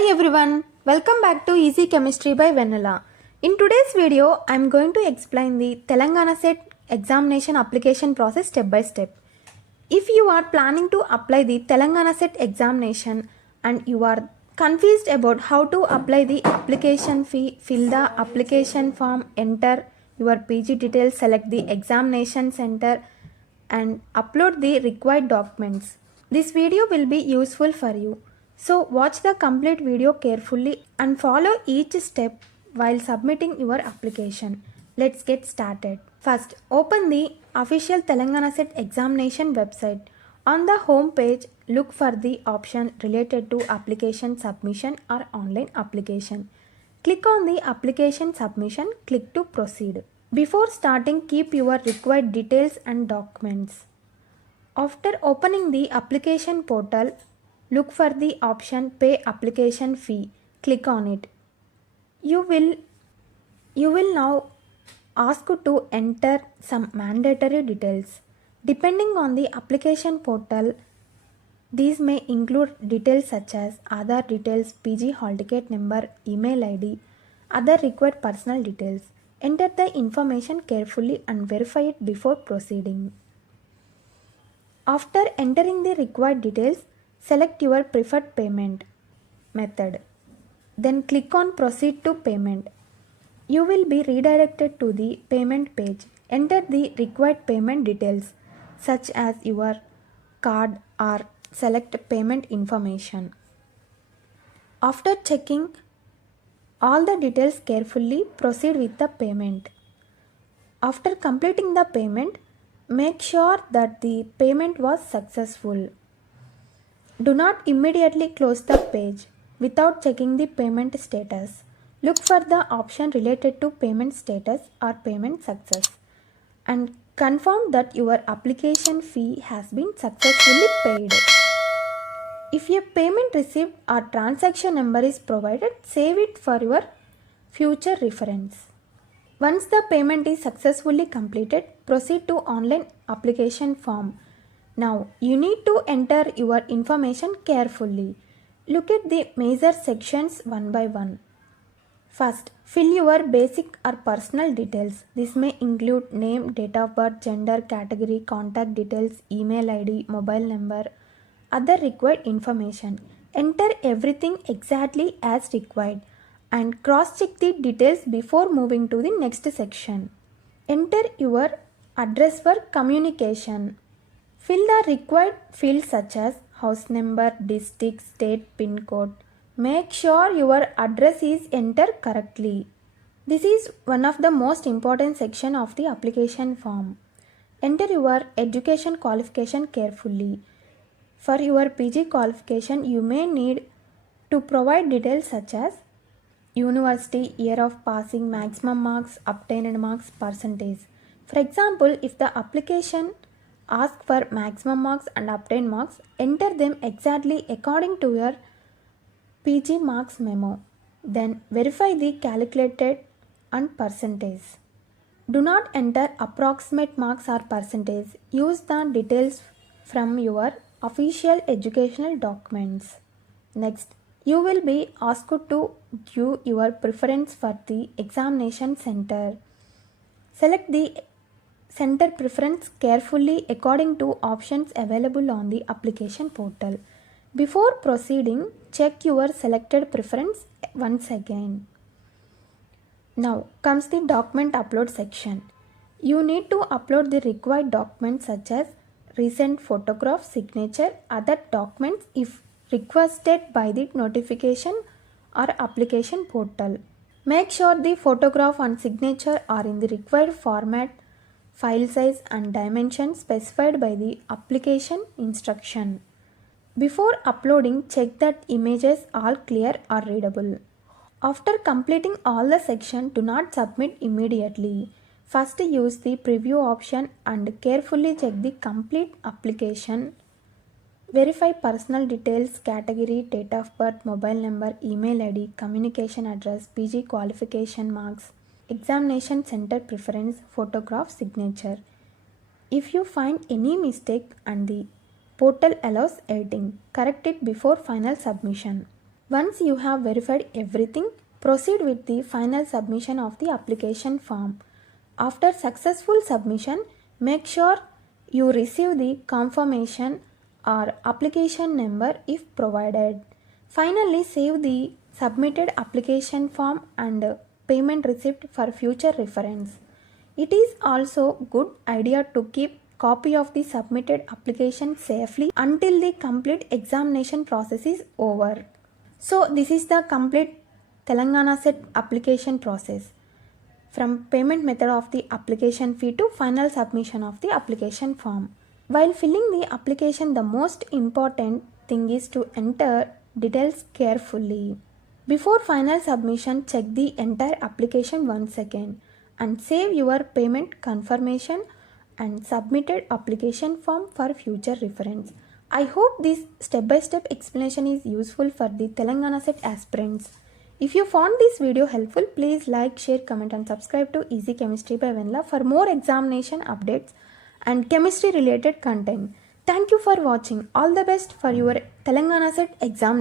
Hi everyone, welcome back to Easy Chemistry by Vanilla. In today's video, I am going to explain the Telangana SET examination application process step by step. If you are planning to apply the Telangana SET examination and you are confused about how to apply the application fee, fill the application form, enter your PG details, select the examination center and upload the required documents. This video will be useful for you. So watch the complete video carefully and follow each step while submitting your application. Let's get started. First, open the official Telangana SET examination website. On the home page, look for the option related to application submission or online application. Click on the application submission, click to proceed. Before starting, keep your required details and documents. After opening the application portal, look for the option Pay Application Fee. Click on it. You will now ask to enter some mandatory details. Depending on the application portal, these may include details such as Aadhaar details, PG hall ticket number, email ID, other required personal details. Enter the information carefully and verify it before proceeding. After entering the required details, select your preferred payment method. Then click on Proceed to Payment. You will be redirected to the payment page. Enter the required payment details such as your card or select payment information. After checking all the details carefully, proceed with the payment. After completing the payment, make sure that the payment was successful. Do not immediately close the page without checking the payment status. Look for the option related to payment status or payment success and confirm that your application fee has been successfully paid. If a payment receipt or transaction number is provided, save it for your future reference. Once the payment is successfully completed, proceed to online application form. Now, you need to enter your information carefully. Look at the major sections one by one. First, fill your basic or personal details. This may include name, date of birth, gender, category, contact details, email ID, mobile number, other required information. Enter everything exactly as required and cross-check the details before moving to the next section. Enter your address for communication. Fill the required fields such as house number, district, state, PIN code. Make sure your address is entered correctly. This is one of the most important sections of the application form. Enter your education qualification carefully. For your PG qualification, you may need to provide details such as university, year of passing, maximum marks, obtained marks, percentage. For example, if the application asks for maximum marks and obtained marks, enter them exactly according to your PG marks memo. Then verify the calculated and percentage. Do not enter approximate marks or percentage. Use the details from your official educational documents. Next, you will be asked to give your preference for the examination center. Select the center preference carefully according to options available on the application portal. Before proceeding, check your selected preference once again. Now comes the document upload section. You need to upload the required documents such as recent photograph, signature, other documents if requested by the notification or application portal. Make sure the photograph and signature are in the required format, file size and dimension specified by the application instruction. Before uploading, check that images are clear or readable. After completing all the sections, do not submit immediately. First use the preview option and carefully check the complete application. Verify personal details, category, date of birth, mobile number, email ID, communication address, PG qualification marks, examination center preference, photograph, signature. If you find any mistake and the portal allows editing, correct it before final submission. Once you have verified everything, proceed with the final submission of the application form. After successful submission, make sure you receive the confirmation or application number if provided. Finally, save the submitted application form and payment receipt for future reference. It is also good idea to keep copy of the submitted application safely until the complete examination process is over. So this is the complete Telangana SET application process, from payment method of the application fee to final submission of the application form. While filling the application, the most important thing is to enter details carefully. Before final submission, check the entire application once again and save your payment confirmation and submitted application form for future reference. I hope this step-by-step explanation is useful for the Telangana SET aspirants. If you found this video helpful, please like, share, comment and subscribe to Easy Chemistry by Venla for more examination updates and chemistry related content. Thank you for watching. All the best for your Telangana SET exam.